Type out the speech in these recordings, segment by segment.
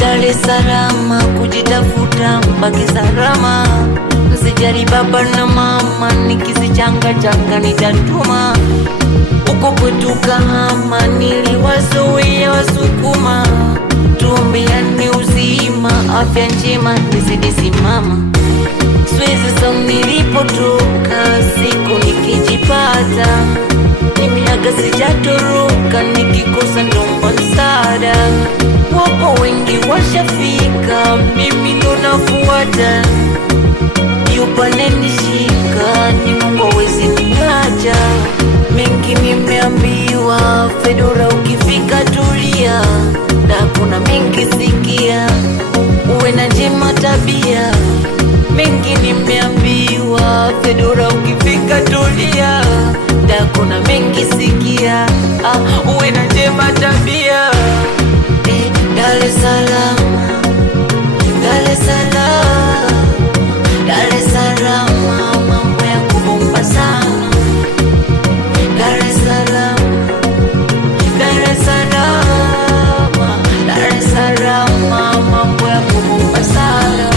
Dar es Salaam kujitafuta mbaki salama, msijari baba na mama, nikisichanga changa nitatuma. Uko kwetu Kahama niliwazoea Wasukuma, tuombeane uzima, afya njema nizidi simama. Siwezi sahau nilipotoka, siku nikijipata, nimeaga sijatoroka, nikikosa ndomba msaada. Wapo wengi washafika, mimi ndo nafuata, yupo ananishika, ni Mungu hawezi niacha. Mengi nimeambiwa, Fedora ukifika tulia, na kuna mengi sikia, uwe na njema tabia. Mengi nimeambiwa, Fedora ukifika tulia, na kuna mengi sikia, uwe na njema tabia. Dar es Salaam, Dar es Salaam, Dar es Salaam, mambo ya kubomba sana. Dar es Salaam, Dar es Salaam, Dar es Salaam, mambo ya kubomba sana.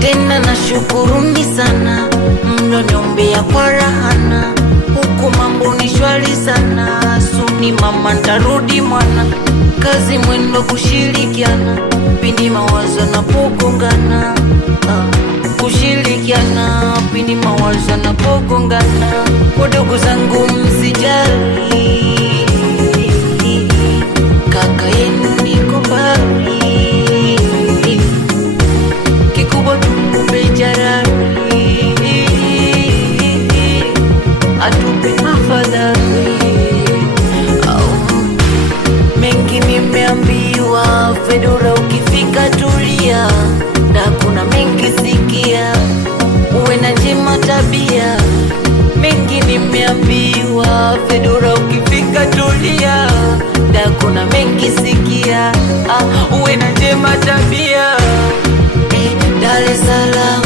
Tena nashukuruni sana, mloniombea kwa rahana, huku mambo ni shwari sana. Suni mama ntarudi mwana, kazi mwendo kushirikiana, pindi mawazo yanapogongana, kushirikiana pindi mawazo yanapogongana. Wadogo zangu msijali, kaka yenu niko mbali, kikubwa tumbe jarari, atupe afadhali. Mengi nimeambiwa, Fedora ukifika tulia, na kuna mengi sikia, uwe na njema tabia. Mengi nimeambiwa, Fedora ukifika tulia, na kuna mengi sikia, uwe na njema tabia. Dar es Salaam,